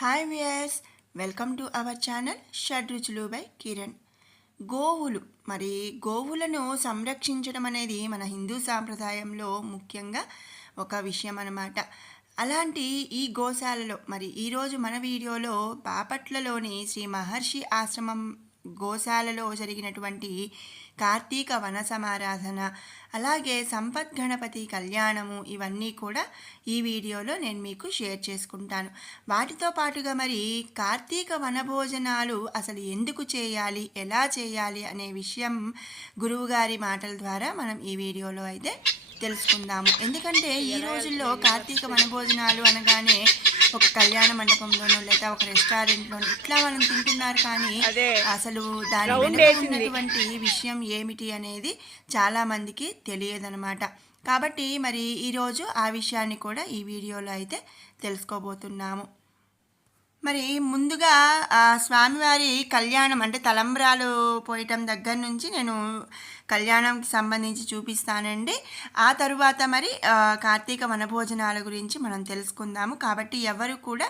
Hi viewers welcome to our channel Shadruchulu by Kiran గోవులు మరి గోవులను సంరక్షించడం అనేది మన హిందూ సాంప్రదాయంలో ముఖ్యంగా ఒక విషయం అన్నమాట. అలాంటి ఈ గోశాలలో మరి ఈరోజు మన వీడియోలో బాపట్లలోని శ్రీ మహర్షి ఆశ్రమం గోశాలలో జరిగినటువంటి కార్తీక వన సమారాధన అలాగే సంపత్ గణపతి కళ్యాణము ఇవన్నీ కూడా ఈ వీడియోలో నేను మీకు షేర్ చేసుకుంటాను. వాటితో పాటుగా మరి కార్తీక వనభోజనాలు అసలు ఎందుకు చేయాలి ఎలా చేయాలి అనే విషయం గురువుగారి మాటల ద్వారా మనం ఈ వీడియోలో అయితే తెలుసుకుందాము ఎందుకంటే ఈ రోజుల్లో కార్తీక వనభోజనాలు అనగానే ఒక కళ్యాణ మండపంలోనో లేదా ఒక రెస్టారెంట్లోనో ఇట్లా మనం తింటున్నారు కానీ. అసలు దాని వెనుక. ఉన్నటువంటి విషయం ఏమిటి అనేది చాలా మందికి తెలియదనమాట కాబట్టి మరి ఈరోజు ఆ విషయాన్ని కూడా ఈ వీడియోలో అయితే తెలుసుకోబోతున్నాము మరి ముందుగా స్వామివారి కళ్యాణం అంటే తలంబ్రాలు పోయటం దగ్గర నుంచి నేను కళ్యాణంకి సంబంధించి చూపిస్తానండి. ఆ తరువాత మరి కార్తీక వనభోజనాల గురించి మనం తెలుసుకుందాము. కాబట్టి ఎవరు కూడా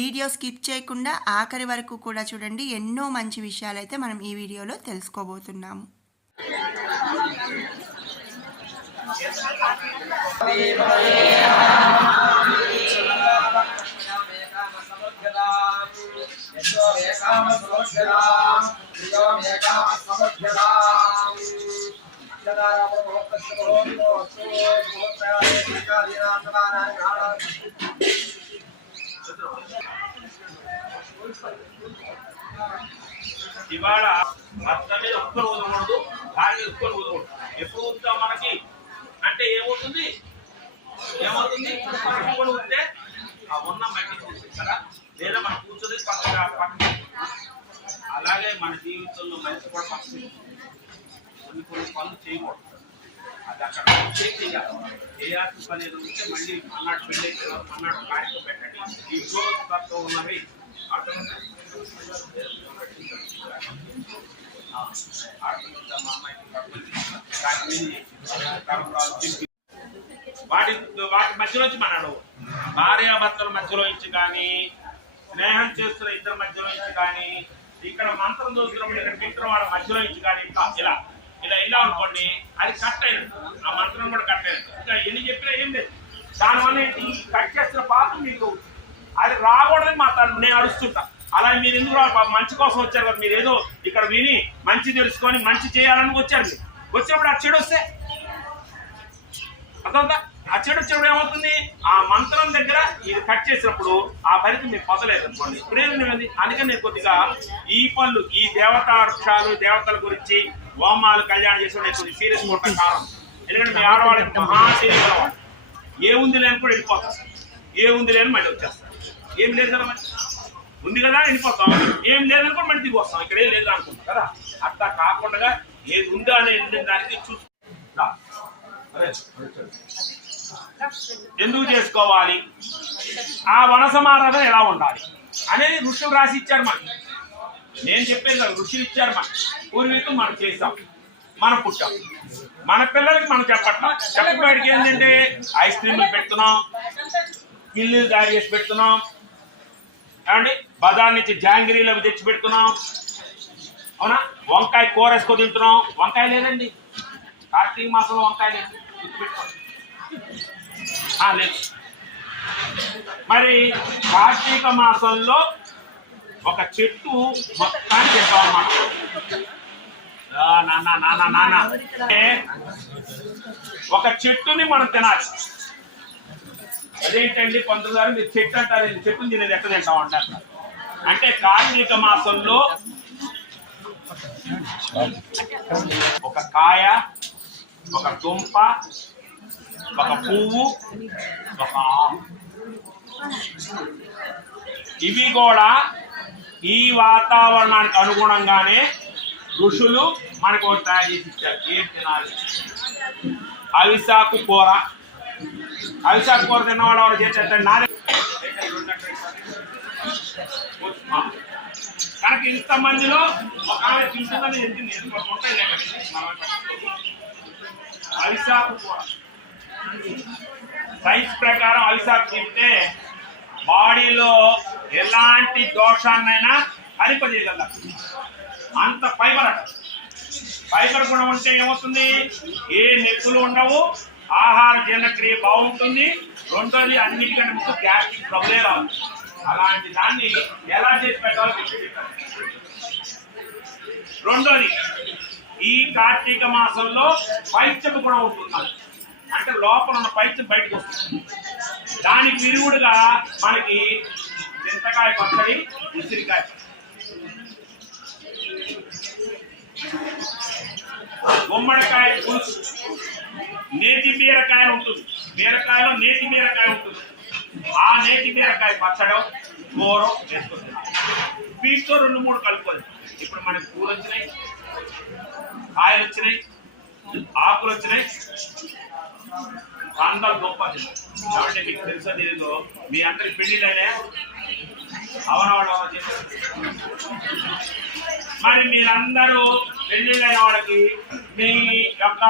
వీడియో స్కిప్ చేయకుండా ఆఖరి వరకు కూడా చూడండి. ఎన్నో మంచి విషయాలు అయితే మనం ఈ వీడియోలో తెలుసుకోబోతున్నాము. ఇవాళ భర్త మీద ఒక్కరు ఊదకూడదు భార్య మీద ఒక్కరు ఊదకూడదు. ఎప్పుడు ఊదుతాం మనకి? అంటే ఏమవుతుంది? ఏమవుతుంది? ఒక్కరు ఊదితే ఆ ఉన్న మట్టి కదా లేదా మనం కూర్చొని పక్కన పక్కన అలాగే మన జీవితంలో మనిషి కూడా పక్కన కొన్ని కొన్ని పనులు చేయకూడదు. అది అక్కడ చేయి చేయాలి చేయాల్సిన పని ఏదో ఉంటే మళ్ళీ మన్నాడు పెళ్ళి అయిన అన్నాడు కార్యక్రమం పెట్టండి. ఈ తత్వం ఉన్నవి వాటి వాటి మధ్యలో నుంచి మనడు భార్యాభర్తల మధ్యలో నుంచి కానీ స్నేహం చేస్తున్న ఇద్దరి మధ్యలో నుంచి కానీ ఇక్కడ మంత్రం చూస్తున్నప్పుడు ఇక్కడ మిత్రం వాళ్ళ మధ్యలో నుంచి కానీ ఇంకా ఇలా ఇలా వెళ్ళాం అనుకోండి అది కట్ అయినట్టు ఆ మంత్రం కూడా కట్ అయినట్టు ఇంకా ఎన్ని చెప్పినా ఏం లేదు. దానివల్ల ఏంటి? కట్ చేస్తున్న పాపం మీకు అది రాకూడదని మా నేను అరుస్తుంటా. అలా మీరు ఎందుకు రా మంచి కోసం వచ్చారు కదా మీరు. ఏదో ఇక్కడ విని మంచి తెలుసుకొని మంచి చేయాలని వచ్చారు మీరు. వచ్చినప్పుడు ఆ చెడు వస్తే? అర్థంతా ఆ చెడు వచ్చినప్పుడు ఏమవుతుంది? ఆ మంత్రం దగ్గర ఇది కట్ చేసినప్పుడు ఆ ఫలితం మీకు పొందలేదు అనుకోండి ప్రయోజనం ఏంది అందుకని నేను కొద్దిగా ఈ పనులు ఈ దేవతా వృక్షాలు దేవతల గురించి హోమాలు కళ్యాణం చేసిన నేను కొద్దిగా సీరియస్ కొట్ట కారణం? ఎందుకంటే మీ ఆడవాళ్ళకి మహా సీరియస్ అలవాటు ఏ ఉంది లేని కూడా వెళ్ళిపోతాం ఏ ఉంది లేని మళ్ళీ వచ్చేస్తాం ఏం లేదు కదా మరి? ఉంది కదా వెళ్ళిపోతాం. ఏం లేదని కూడా మళ్ళీ దిగి వస్తాం ఇక్కడ ఏం లేదు అనుకుంటాం కదా? అట్లా కాకుండా ఏది ఉందా అనేది దానికి చూసుకుంటా. ఎందుకు చేసుకోవాలి? ఆ వన సమారాధన ఎలా ఉండాలి? అనేది ఋషులు రాసి ఇచ్చారు మనకి నేను చెప్పేది కాదు, ఋషులు ఇచ్చారు మనకి పూర్వీకులు మనం చేసాం మనం పుట్టాం. మన పిల్లలకి మనం చెప్పట్లా. చెప్పబడికి ఏంటంటే ఐస్ క్రీమ్లు పెడుతున్నాం కిల్లు తయారు చేసి పెడుతున్నాం ఏమండి? బజార్ నుంచి జాంగిరీలు అవి తెచ్చి పెడుతున్నాం. అవునా? వంకాయ కూర వేసుకో తింటున్నాం. వంకాయ లేదండి. కార్తీక మాసంలో వంకాయ లేదు గుర్తుపెట్టుకోండి. మరి కార్తీక మాసంలో ఒక చెట్టు మొత్తాన్ని చెప్పాలన్నమాట నాన్న నాన్న నాన్న అంటే ఒక చెట్టుని మనం తినాలి. అదేంటండి? పంతులు గారు మీరు చెట్టు అంటారు చెట్టుని తినేది ఎక్కడ తింటాం అంటారు. అంటే కార్తీక మాసంలో ఒక కాయ ఒక దుంప ఒక పువ్వు ఒక ఇవి కూడా ఈ వాతావరణానికి అనుగుణంగానే ఋషులు మనకు తయారు చేసి ఇచ్చారు. ఏం తినాలి? అవిసాకు కూర. అవిసాకు కూర తిన్నవాడు ఎవరు చేసేటండి నాదే. కనుక ఇంతమందిలో ఒక ఆమె తింటుందని ఎందుకు? ఉంటాయి అవిసాకు కూర. సైన్స్ ప్రకారం అవిసాకు తింటే బాడీలో ఎలాంటి దోషాన్నైనా హరింపజేయగలరు. అంత ఫైబర్ అట. ఫైబర్ గుణం ఉంటే ఏమవుతుంది? ఏ నొప్పులు ఉండవు ఆహార జీర్ణక్రియ బాగుంటుంది రెండోది అన్నిటికంటే ముందు గ్యాస్ట్రిక్ ట్రబులే రాదు. అలాంటి దాన్ని ఎలా చేసి పెట్టాలో చెప్పారు రెండోది ఈ కార్తీక మాసంలో పైత్యము కూడా ఉంటున్నారు అంటే లోపల ఉన్న పైత్యం బయటకు వస్తుంది. దానికి విరుగుడుగా మనకి చింతకాయ పచ్చడి ఉసిరికాయ గుమ్మడికాయ పులుసు. నేతి బీరకాయ ఉంటుంది. బీరకాయలో నేతి బీరకాయ ఉంటుంది. ఆ నేతి బీరకాయ పచ్చడం గోరం వేసుకుంటుంది వీటితో రెండు మూడు కలుపుకోవాలి. ఇప్పుడు మనకి పూలు వచ్చినాయి కాయలు వచ్చినాయి ఆకులు వచ్చినాయి. అందరు గొప్ప కాబట్టి మీకు తెలుసా తెలియదు మీ అందరి పెళ్ళిళ్ళనే అవనవాడు మరి మీరందరూ పెళ్ళిళ్ళైన వాళ్ళకి మీ యొక్క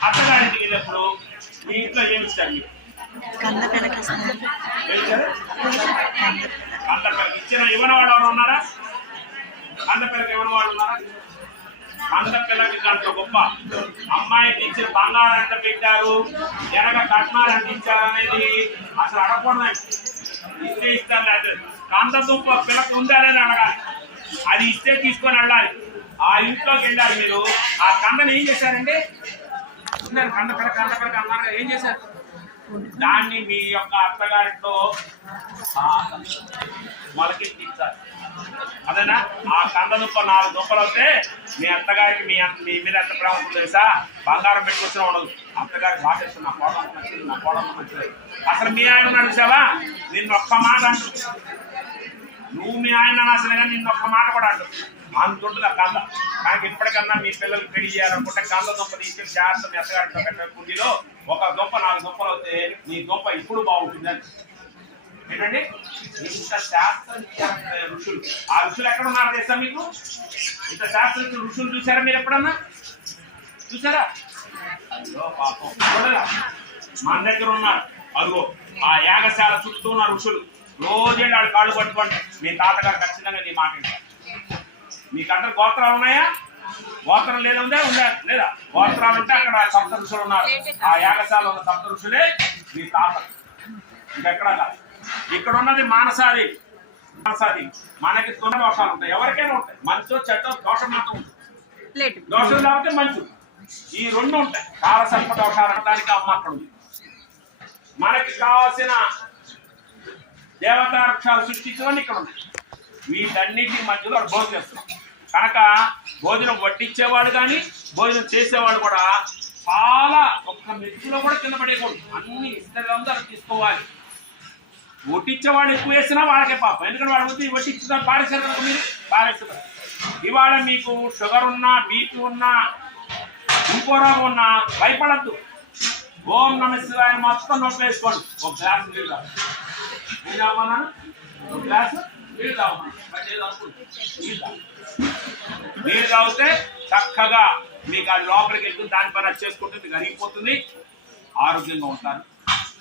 అత్తగారింటికి వెళ్ళినప్పుడు మీ ఇంట్లో ఏమి ఇస్తారు మీకు? తెలుసా? అందరికి ఇచ్చిన ఇవ్వని వాళ్ళు ఎవరు ఉన్నారా? అందపిల్లకి ఇవ్వని వాళ్ళు ఉన్నారా? అందపిల్లకి దాంట్లో గొప్ప అమ్మాయికి ఇచ్చిన బంగారం ఎంత పెట్టారు? వెనక కట్నాలు ఎంత అనేది అసలు అడగకూడదండి ఇస్తే ఇస్తారు లేదు. కంద దుంప పిల్లకి ఉందా లేదని అడగాలి. అది ఇస్తే తీసుకొని వెళ్ళాలి. ఆ ఇంట్లోకి వెళ్ళారు మీరు. ఆ కందని ఏం చేశారండి? ఉన్నారు. కంద పిల్ల కంద పిల్లకి అన్నారు ఏం చేశారు? దాన్ని మీ యొక్క అత్తగారితో మొలకెత్తించాలి అదేనా? ఆ కంద దుప్ప నాలుగు దుప్పలు వస్తే మీ అత్తగారికి మీ మీ మీద ఎంత ప్రేమ ఉంటుందో తెలుసా? బంగారం పెట్టుకొచ్చిన ఉండదు. అత్తగారికి బాగా నా కోడమ్మ మంచిది నా కోడమ్మ మంచిది అసలు మీ ఆయన నడిచావా నిన్న ఒక్క మాట అంటు నువ్వు మీ ఆయన అసలు కానీ ఒక్క మాట కూడా అంటు అంతుంటుంది ఆ కంద నాకు ఇప్పటికన్నా మీ పిల్లలు పెళ్ళి చేయాలనుకుంటే కంద దుంప తీసుకెళ్ళి జాగ్రత్త మీ అత్తగారితో కుండీలో ఒక దుంప నాలుగు దుంపలు వస్తే నీ దుంప ఇప్పుడు బాగుంటుందని. ఏంటండి? ఇంత శాస్త్రం ఋషులు. ఆ ఋషులు ఎక్కడ ఉన్నారు తెలుసా మీకు? ఇంత శాస్త్రం ఋషులు చూసారా మీరు ఎప్పుడన్నా? చూసారా? అయ్యో పాపం. చూడరా? మన దగ్గర ఉన్నారు. అదిగో ఆ యాగశాల చుట్టూ ఉన్న ఋషులు. రోజు వాళ్ళు కాళ్ళు పట్టుకోండి. మీ తాతగారు ఖచ్చితంగా నీ మాట మీకందరు గోత్రాలు ఉన్నాయా? గోత్రం లేదా ఉందా? ఉందా? లేదా? గోత్రాలు ఉంటే అక్కడ సప్త ఋషులు ఉన్నారు. ఆ యాగశాల ఉన్న సప్త ఋషులే మీ తాత. ఇంకెక్కడా కాదు. ఇక్కడ ఉన్నది మానసాది. మానసాది. మనకి తున దోషాలు ఉంటాయి. ఎవరికైనా ఉంటాయి. మంచో చెడ్డ దోషం మాత్రం ఉంటుంది. దోషం లేకపోతే మంచు. ఈ రెండు ఉంటాయి. కాలసర్ప దోషాలు అనడానికి అమ్మ అక్కడ ఉంది. మనకి కావాల్సిన దేవతా వృక్షాలు సృష్టించమని ఇక్కడ ఉన్నాయి. వీటన్నిటి మధ్యలో భోజనం చేస్తున్నాం. కనుక భోజనం వడ్డించేవాడు కానీ భోజనం చేసేవాడు కూడా చాలా ఒక్క మెట్టులో కూడా కింద పడేయకూడదు. అన్ని ఇద్దరు తీసుకోవాలి. వడ్డించేవాడు ఎక్కువ వేసినా వాళ్ళకే పాపం. ఎందుకంటే వాడు వచ్చి వడ్డించిన పారేశారు కనుక మీరు పారేస్తారు ఇవాళ మీకు షుగర్ ఉన్నా బీపీ ఉన్నా ఇంకో రోగం ఉన్నా భయపడద్దు. ఓం నమ శివాయ మొత్తం నొప్పి వేసుకోండి ఒక గ్లాస్ నీళ్ళు తాగు. ఒక గ్లాస్ నీళ్ళు తాగు. నీళ్ళు తాగితే చక్కగా మీకు అది లోపలికి వెళ్తుంది దానిపైన పని అది మీకు అరిగిపోతుంది. ఆరోగ్యంగా ఉంటారు.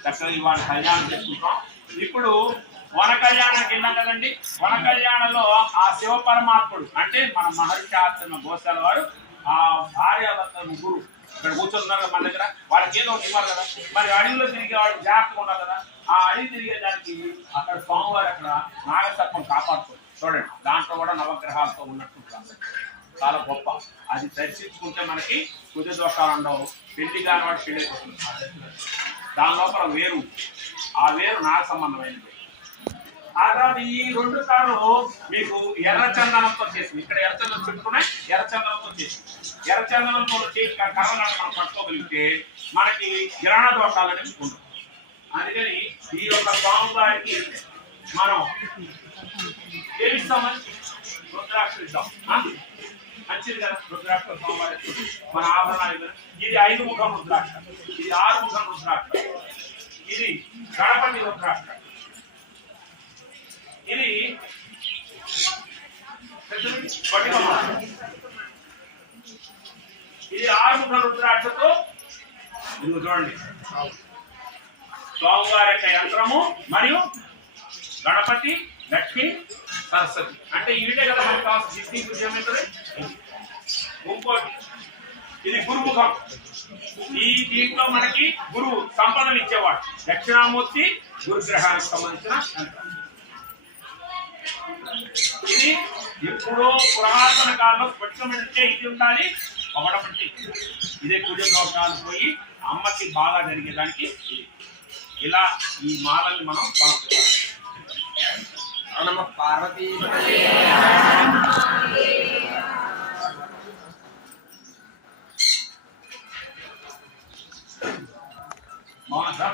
చక్కగా ఇవాళ కళ్యాణం చేసుకుంటాం. ఇప్పుడు వన కళ్యాణానికి వెళ్ళాం కదండి. వన కళ్యాణంలో ఆ శివ పరమాత్ముడు అంటే మన మహర్షి ఆశ్రమ గోశాల వారు ఆ భార్యాభర్త ముగ్గురు ఇక్కడ కూర్చున్నారు కదా మన దగ్గర. వాళ్ళకి ఏదో ఇవ్వాలి కదా. మరి అడవిలో తిరిగే వాళ్ళు జాగ్రత్తగా ఉండాలి కదా. ఆ అడవి తిరిగే దానికి అక్కడ స్వామివారు అక్కడ నాగసర్పం కాపాడుతుంది చూడండి దాంట్లో కూడా నవగ్రహాలతో ఉన్నట్టు చాలా గొప్ప. అది దర్శించుకుంటే మనకి కుజ దోషాలు ఉండవు. పెళ్ళి కాని వాడు పెళ్ళి దాని లోపల వేరు. ఆ వేరు నాకు సంబంధమైనది. ఆ ఈ రెండు కాళ్ళు మీకు ఎర్రచందనంతో చేసి ఇక్కడ ఎర్రచందనం పెట్టుకునే ఎర్రచందనంతో చేసి. ఎర్ర చేసి కర్రలను మనం పట్టుకోగలిగితే మనకి గ్రహణ దోషాలు అనేవి ఉండవు. అందుకని ఈ యొక్క స్వామివారికి మనం ఏమిస్తామని ఇద్దాం మంచిది కదా రుద్రాక్ష మన ఆభరణాలు ఇది ఐదు ముఖం రుద్రాక్ష. ఇది ఆరు ముఖం రుద్రాక్ష. ఇది గణపతి రుద్రాక్ష. ఇది ఇది ఆరు ముఖ రుద్రాక్షతో చూడండి. స్వామివారి యొక్క యంత్రము మరియు గణపతి లక్ష్మి సరస్వతి అంటే ఇవిటే కదా మనకు కావాల్సిన సిద్ధి విజయమిత్రుడు ఇంకోటి ఇది గురుముఖం. ఈ దీంట్లో మనకి గురువు సంపదలు ఇచ్చేవాడు. దక్షిణామూర్తి గురుగ్రహానికి సంబంధించిన ఇది ఎప్పుడో పురాతన కాలంలో స్వచ్ఛమంటే ఇది ఉండాలి. ఒకటొకటి ఇదే కుజ దోషాలు పోయి అమ్మకి బాగా జరిగేదానికి ఇది. ఇలా ఈ మాలని మనం పాటించాలి. నమ పార్వతీ మా దా,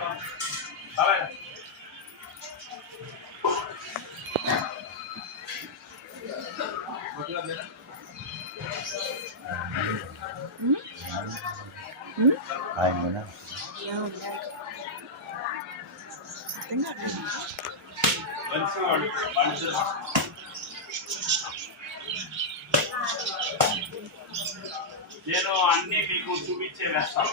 నేను అన్ని మీకు చూపించే వేస్తాను.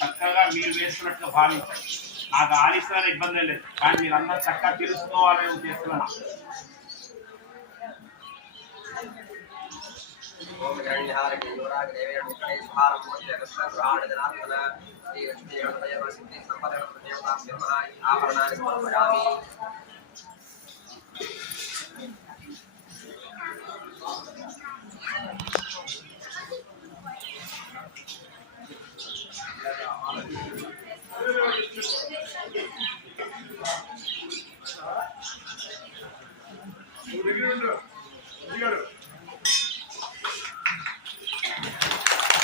చక్కగా మీరు వేస్తున్నట్టుగా భావించండి. నాకు ఆలస్యమైన ఇబ్బంది లేదు. కానీ మీరందరూ చక్కగా తెలుసుకోవాలని చేస్తున్నాను. ఓం గణ్యహార కిందోరాగ దేవేణ ముఖే స్వారం మోక్ష గ్రహాణ జనార్దన శ్రీ లక్ష్మీ గణపతి సిద్ధి సంపద గణపతి ఆభరణాన్ని సమర్పయామి.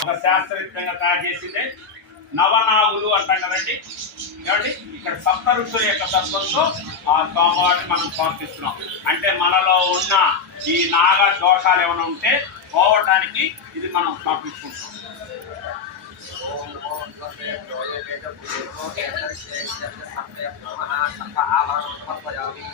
ఒక శాస్త్రయుక్తంగా తయారు చేసిందే నవనాగులు అంటాం కదండి ఏమండి? ఇక్కడ సప్త ఋషుల యొక్క తత్వంతో ఆ సోమవారిని మనం సమర్పిస్తున్నాం. అంటే మనలో ఉన్న ఈ నాగ దోషాలు ఏమైనా ఉంటే పోవటానికి ఇది మనం సమర్పించుకుంటాం ఓం ఓం స్వస్తి ప్రోయే వేద పూజో ఏతరిక్షే సంపయ నమః సంప ఆభరణం సమర్పయామి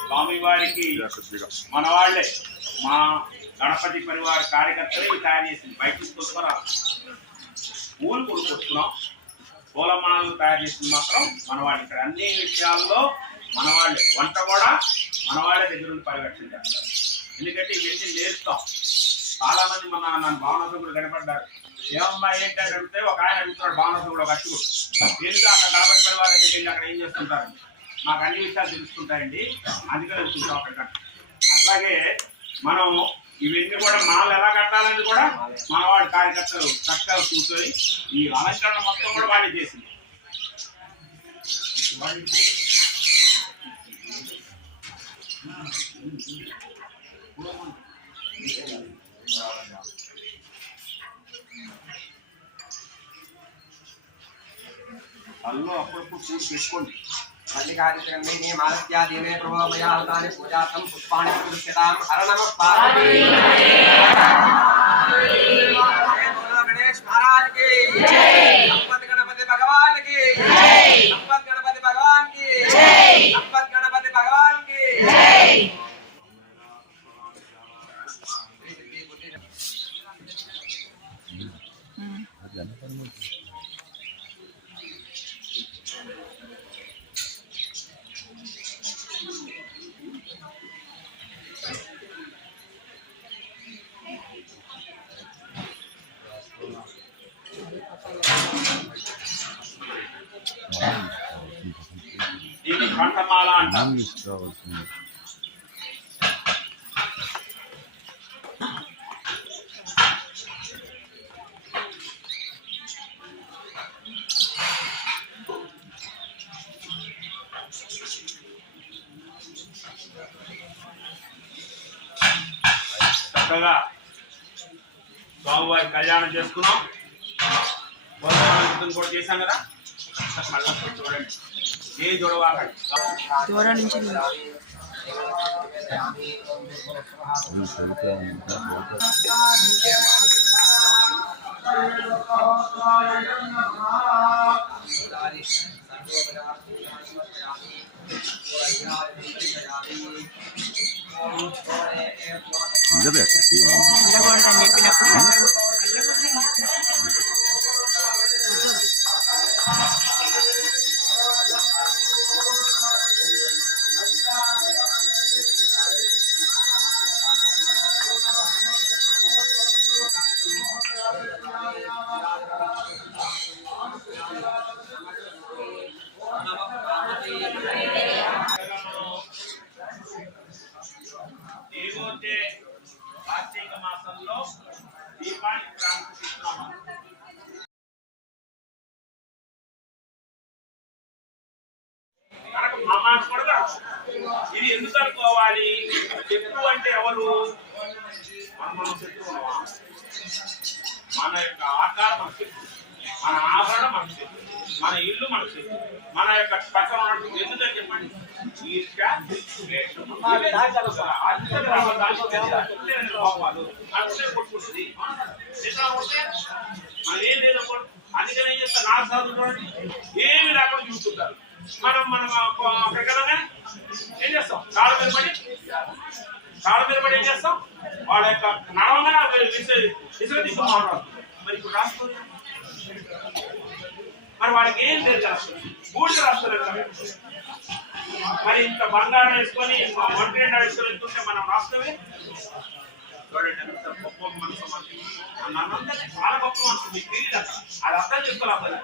స్వామివారికి మన వాళ్ళే మా గణపతి పరివార కార్యకర్తలే ఇవి తయారు చేసింది బయట తీసుకొచ్చుకోరా? పూలు కొనుక్కొచ్చుకున్నాం. పూలమాలలు తయారు చేసింది మాత్రం మనవాళ్ళు. ఇక్కడ అన్ని విషయాల్లో మనవాళ్ళే. వంట కూడా మనవాళ్ళ దగ్గర ఉండి పరిరక్షణ చేస్తారు ఎందుకంటే ఇవన్నీ నేర్చుతాం. చాలా మంది మన నన్ను భావనసుకుడు కనపడ్డారు. ఏమమ్మా ఏంటి అని అడిగితే ఒక ఆయన అడుగుతున్నాడు భావనసుకుడు ఒక అచ్చుడు. ఎందుకు అక్కడ గణపతి పరివార దగ్గరికి వెళ్ళి అక్కడ ఏం చేస్తుంటారు? మాకు అన్ని విషయాలు తెలుసుకుంటాయండి అందుకే వెళ్తుంటాం అక్కడ. అట్లాగే మనం ఇవన్నీ కూడా మాలు ఎలా కట్టాలని కూడా మన వాడి కార్యకర్తలు చక్కగా కూర్చొని ఈ అలంకరణ మొత్తం కూడా వాళ్ళు చేసింది. అల్లు అప్పుడప్పుడు చూసి తెచ్చుకోండి मल्लिकादित्रगन्धिने मालत्यादीने प्रभो मया हृतानि हर नमः महाराज की చక్కగా స్వామివారి కళ్యాణం చేసుకున్నాం. భోజనం కూడా చేశాం కదా? చూడండి. ఏ చూడవాకండి దూరం నుంచి అది సరిగ్గా ఉందా? పోతే ఉండదు అక్కడికి ఇది ఎందుకు అనుకోవాలి? శత్రువు అంటే ఎవరు? మన మన యొక్క ఆకారం మన మన ఆభరణ మన మన ఇల్లు మన మన యొక్క పక్కన ఎందుకని చెప్పండి. అత్యంత కొట్టుకుంటుంది. మనం ఏం లేదు. అందుకని ఏం చేస్తారు? ఏమి లేకుండా చూస్తుంటారు. మనం మనం వెళ్ళగానే ఏం చేస్తాం? కాళ్ళ మీద పడి? కాళ్ళ మీద పడి ఏం చేస్తాం? వాళ్ళ యొక్క నడవంగానే అది తీసుకుని మాట్లాడుతుంది మరి ఇప్పుడు రాష్ట్రం మరి వాడికి ఏం లేదు బూడిద రాష్ట్రాలు మరి ఇంత బంగారం వేసుకొని ఒంటి రెండు వెళ్తుంటే మనం రాష్ట్రమే చూడండి ఎంత గొప్ప మనసు మనందరికీ చాలా గొప్ప మనసు మీకు తెలియదు అక్కడ. అది అర్థం చేసుకోవాలి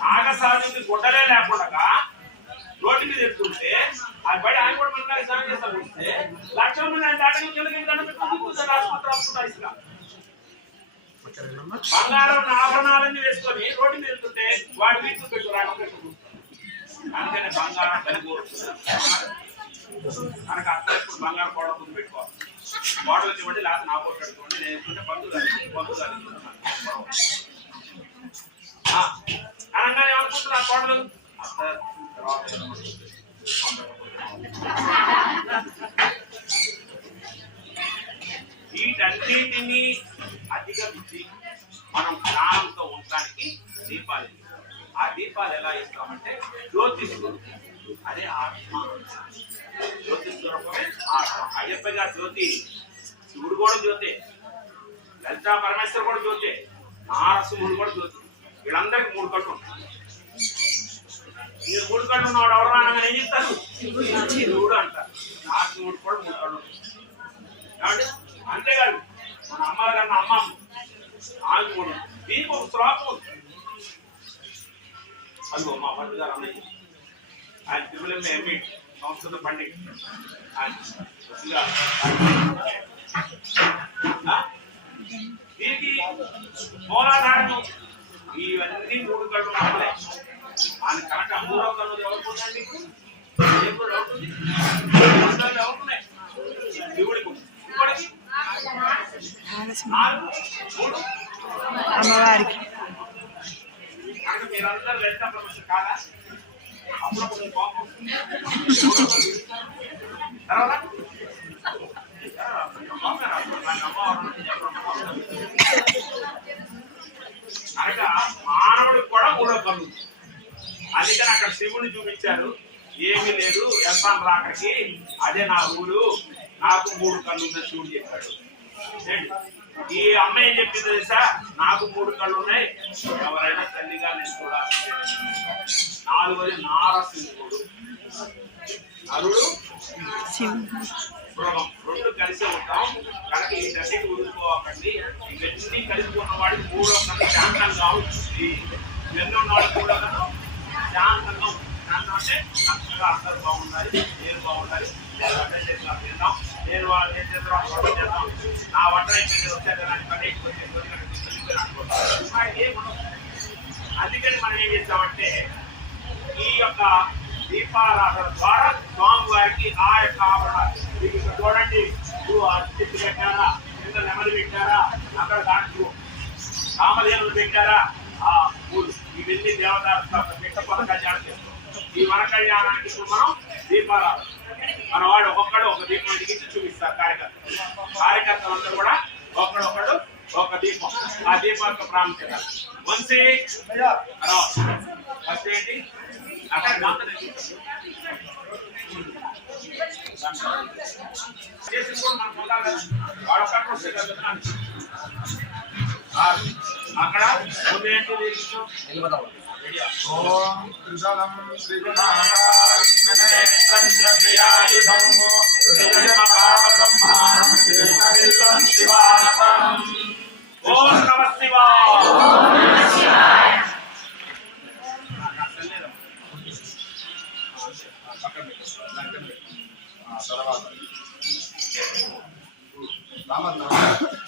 నాగసాధుకి గుడ్డలే లేకుండా రోడ్డు మీద ఎత్తుంటే ఆ బడి ఆయన కూడా మనకి సాయం చేస్తారు వస్తే లక్షల మంది ఆయన దాటకి కిందకి దండం పెట్టుకుని ఆసుపత్రి వస్తుంటా ఇసుక. బంగారం ఆభరణాలన్నీ వేసుకొని రోడ్డు మీద వెళ్తుంటే వాడి మీద పెట్టు రాగం అందుకనే బంగారం మనకు అర్థం ఇప్పుడు బంగారం కోడ ముందు పెట్టుకోవాలి మోడల్ ఇవ్వండి లేకపోతే నా ఫోటో పెట్టుకోండి నేను ఎందుకంటే బంధువు బంధువులు బంధువు అనగానే అనుకుంటున్నా కోడలు అత్త వీటన్నిటినీ అధిగమించి మనం జ్ఞానంతో ఉండడానికి దీపాలు ఆ దీపాలు ఎలా ఇస్తామంటే జ్యోతి అదే ఆత్మ. జ్యోతి స్వరూపమే ఆత్మ. అయ్యప్ప గారు జ్యోతి శివుడు కూడా జ్యోతి లలితా పరమేశ్వరు కూడా జ్యోతి నారసింహుడు కూడా జ్యోతి. వీళ్ళందరికీ మూడు కట్లు ఉంటాయి. మీరు మూడు కళ్ళు ఉన్నవాడు ఎవరు అనగానే ఏం చెప్తారు? శివుడు అంటారు. నారసింహుడు కూడా మూడు కళ్ళు ఉంటాయి అంతేకాదు మన అమ్మ కన్నా అమ్మ ఆమె మూడు దీనికి ఒక శ్లోకం ఉంది. అదిగో మా పండుగ అన్నయ్య. ఆయన తిరుమల ఎంపీ సంస్కృత పండిట్ ఆయన దీనికి మూలాధారము. ఇవన్నీ మూడు కళ్ళు మాత్రమే ఆయన మూడో ఎప్పుడు అవుతుంది అమ్మవారికి. మీరందరూ కాదా? అప్పుడప్పుడు కోపం. తర్వాత? మానవుడికి కూడా మూడో కన్ను. అందుకని అక్కడ శివుని చూపించారు. ఏమీ లేదు. వెళ్తాను రా అక్కడికి అదే నా ఊరు. నాకు మూడు కళ్ళు ఉందని శివుడు చెప్పాడు? ఈ అమ్మాయి ఏం చెప్పింది తెలుసా? నాకు మూడు కళ్ళు ఉన్నాయి. ఎవరైనా తల్లిగా నేను చూడాలి నాలుగోది నారసింహుడు. నరుడు మృగం. రెండు కలిసి ఉంటాం. కనుక ఈ దశకి వదులుకోకండి ఇవన్నీ కలిసి ఉన్న వాడికి మూడో కన్ను ఉంటుంది. ఇవన్నీ ఉన్నవాడికి మూడో కన్ను శాంతంగా శాంతం అంటే చక్కగా అందరూ బాగుండాలి నేను బాగుండాలి నేను వంట చేద్దాం తిందాం నేను వాళ్ళు ఏం చేద్దాం వంట చేద్దాం నా వంట అయిపోయింది వచ్చాక పని అందుకని మనం ఏం చేస్తామంటే ఈ యొక్క దీపారాధన ద్వారా స్వామి వారికి ఆ యొక్క ఆభరణాలు మీకు ఇక్కడ చూడండి నువ్వు అతిథి పెట్టారా కింద నెమలి పెట్టారా అక్కడ దాంట్లో కామధేనులు పెట్టారా ఆ పూలు ఇవన్నీ దేవదారు పెట్ట వన కళ్యాణం చేస్తాం. ఈ వన కళ్యాణానికి ఇప్పుడు మనం దీపారాధన. మన వాడు ఒక్కొక్కడు ఒక దీపం వెలిగించి చూపిస్తారు కార్యకర్త కార్యకర్తలందరూ కూడా ఒక్కడొక్కడు ఒక దీపం. ఆ దీపం యొక్క ప్రాముఖ్యత. వంశీ ఫస్ట్ ఏంటి? అక్కడ చేసి కూడా మనం పొందాలి వాడు ఒక్కడికి వస్తే కదా అక్కడ ముందు ఏంటి దీక్ష? ఓం ఓం నమ శివాయ శుభకం సర్వేభ్యः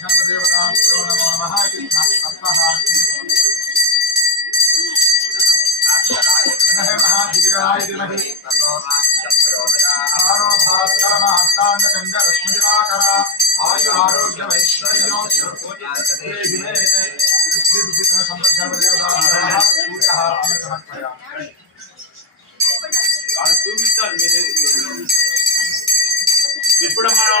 सिद्धिबुद्धिसमसम्पद्गणपदेवताभ्यो नमो नमः इति सप्तहार्ति महाधिकाय दिमहि आरो भास्कर महत्तांड चंद्र रश्मि दिवाकर आयु आरोग्य वैश्वर्यो दिवे सिद्धि बुद्धि सम संपद्गण देवता सूर्य हार्ति समर्पयामि వాళ్ళు చూపిస్తారు మీరు ఏది చూపించారు. ఇప్పుడు మనం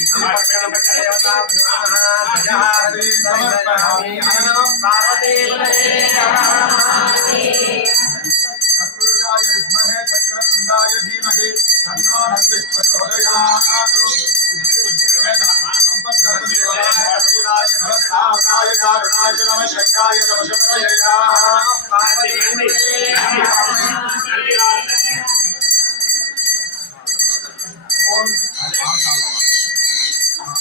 जातवे धते सर्वभामसोमराति यतोनिदः दिवेदः सारः पर्षदुर्गान् विश्वान् आवेव सिन्धुं मिलिता श्री बुद्धि सम संपत्कर्म देवताभ्यो नमः सिंहः हारते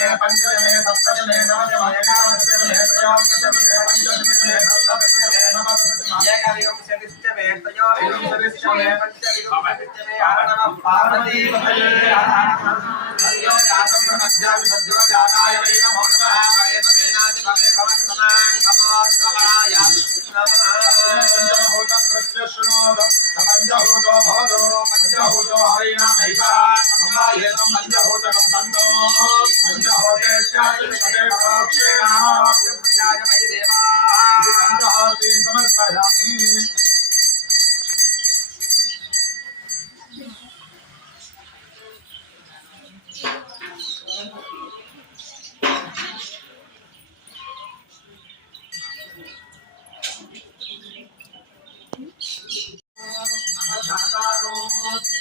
పంచమే పంచమే సప్తమే నవమే ఏకాదశమే త్రయోదశమే పంచమే సప్తమే నవమే ఏకవింశతిష్టమే త్రయోవింశతిష్టమే పంచవింశతిష్టమే అరణవ పార్వతీ పతయే సర్యో జాతం ప్రమధ్యామి సద్యో జాతాయ వై నమో నమః భగే మేనాది భగే భవస్తనాయ సమోద్భవాయ నమః పంచభూతో భవతో పంచభూతో హరిణమైషः సంవాయేతం పంచభూతకం సంతో పంచభూతేత్యాదికటే పరోక్షేణ పంచహారతీం సమర్పయామి అమాయువమనవరిష్యో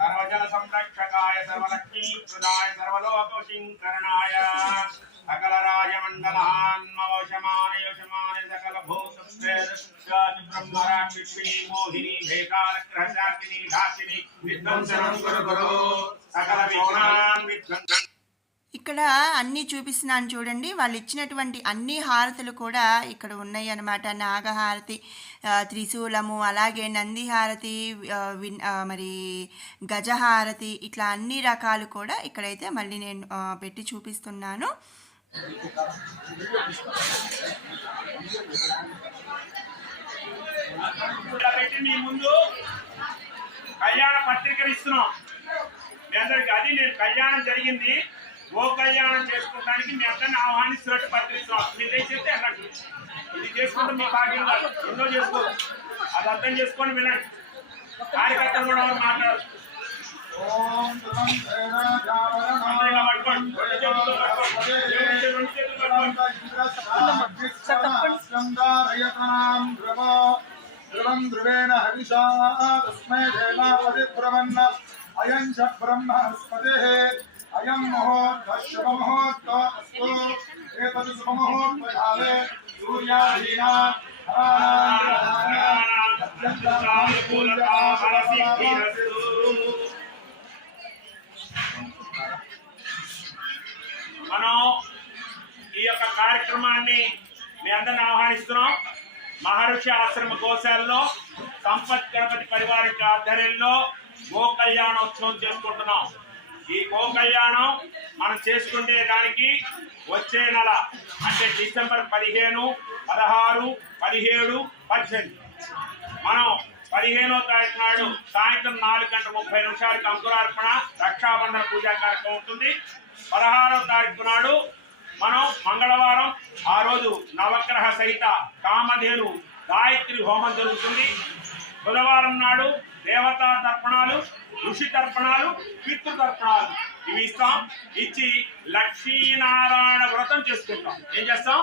సర్వజన సంరక్షకాయ సర్వలక్ష్మీకృతాయ ప్రదాయ సర్వలోకశంకరణాయ సకల రాజమండలాన్మవశమాన యశమాన సకల భూతేజి బ్రహ్మరాక్షిణి మోహిని భేదాగ్రహశాకిని ధాకిని విధ్వంసనం గురు గురు సకల విఘ్నాన్ విధ్వంసనం ఇక్కడ అన్నీ చూపిస్తున్నాను చూడండి. వాళ్ళు ఇచ్చినటువంటి అన్ని హారతులు కూడా ఇక్కడ ఉన్నాయి అన్నమాట. నాగహారతి త్రిశూలము అలాగే నంది హారతి విన్- మరి గజహారతి ఇట్లా అన్ని రకాలు కూడా ఇక్కడైతే మళ్ళీ నేను పెట్టి చూపిస్తున్నాను. ముందు కళ్యాణ పత్రికలు ఇస్తున్నాం. మీ అందరికి అది నేను కళ్యాణం జరిగింది. ఓ కళ్యాణం చేసుకోవడానికి మీ అందరిని ఆహ్వానిస్తున్నట్టు పత్రిస్తున్నాం మీరు దయచేస్తే అన్నట్టు. ఇది చేసుకుంటే మీ భాగ్యం కాదు. ఎన్నో చేసుకోవచ్చు. అది అర్థం చేసుకొని వినండి. కార్యకర్తలు కూడా ఎవరు మాట్లాడరు. ఓం త్వం అందరూ ఇలా పట్టుకోండి. రెండు చేతులతో పట్టుకోండి. రెండు చేతులు- రెండు చేతులు పట్టుకోండి. స్కందారయతనాం ధ్రువ ధ్రువం ధ్రువేణ హరిషా తస్మై దేవాపతి బ్రవన్న అయం చ బ్రహ్మస్పతి అయం ముహూర్త అస్తు సూర్యాధీనా మనం ఈ యొక్క కార్యక్రమాన్ని మీ అందరిని ఆహ్వానిస్తున్నాం. మహర్షి ఆశ్రమ గోశాలలో సంపత్ గణపతి పరివార ఆధ్వర్యంలో గో కళ్యాణోత్సవం చేసుకుంటున్నాం ఈ కో కళ్యాణం మనం చేసుకునే దానికి వచ్చే నెల అంటే డిసెంబర్ పదిహేను పదహారు పదిహేడు పద్దెనిమిది. మనం పదిహేనో తారీఖు నాడు సాయంత్రం నాలుగు గంటల ముప్పై నిమిషాలకు అంకురార్పణ రక్షాబంధన పూజా కార్యక్రమం ఉంటుంది. పదహారో తారీఖు నాడు మనం మంగళవారం ఆ రోజు నవగ్రహ సహిత కామధేను గాయత్రి హోమం జరుగుతుంది. బుధవారం నాడు దేవతా తర్పణాలు ఋషి తర్పణాలు పితృ తర్పణాలు. ఇవి ఇస్తాం. ఇచ్చి లక్ష్మీనారాయణ వ్రతం చేసుకుంటాం. ఏం చేస్తాం?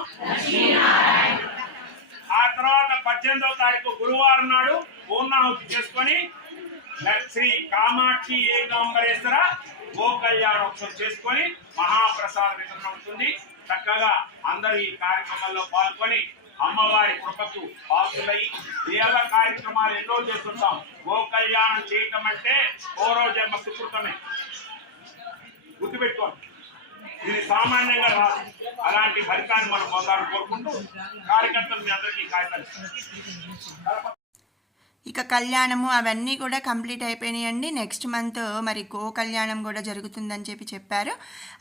ఆ తర్వాత పద్దెనిమిదవ తారీఖు గురువారం నాడు పూర్ణాహుతి చేసుకొని శ్రీ కామాక్షి ఏకాంబరేశ్వర గో కళ్యాణోత్సవం చేసుకొని మహాప్రసాద వితరణ ఉంటుంది. చక్కగా అందరూ ఈ కార్యక్రమంలో పాల్గొని అమ్మవారి కృపకు పాత్రులై దేవ కార్యక్రమాలు ఎన్నో చేస్తుంటాం. గో కళ్యాణం చేయటం అంటే పూర్వ జన్మ సుకృతమే గుర్తుపెట్టుకోండి. ఇది సామాన్యంగా రాదు అలాంటి ఫలితాన్ని మనం పొందాలని కోరుకుంటూ కార్యకర్తలు మీ అందరికీ కాగితాలు ఇక కళ్యాణము అవన్నీ కూడా కంప్లీట్ అయిపోయినాయండి. నెక్స్ట్ మంత్ మరి గో కళ్యాణం కూడా జరుగుతుందని చెప్పి చెప్పారు.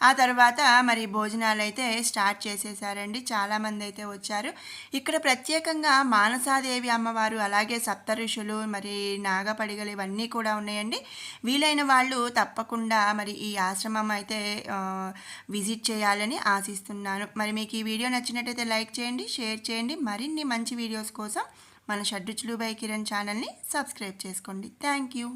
ఆ తర్వాత మరి భోజనాలు అయితే స్టార్ట్ చేసేసారండి. చాలామంది అయితే వచ్చారు. ఇక్కడ ప్రత్యేకంగా మానసాదేవి అమ్మవారు అలాగే సప్త ఋషులు మరి నాగపడిగలు ఇవన్నీ కూడా ఉన్నాయండి. వీలైన వాళ్ళు తప్పకుండా మరి ఈ ఆశ్రమం అయితే విజిట్ చేయాలని ఆశిస్తున్నాను. మరి మీకు ఈ వీడియో నచ్చినట్టయితే లైక్ చేయండి షేర్ చేయండి. మరిన్ని మంచి వీడియోస్ కోసం మన షడ్రుచులు బై కిరణ్ ఛానల్ని సబ్స్క్రైబ్ చేసుకోండి. Thank you.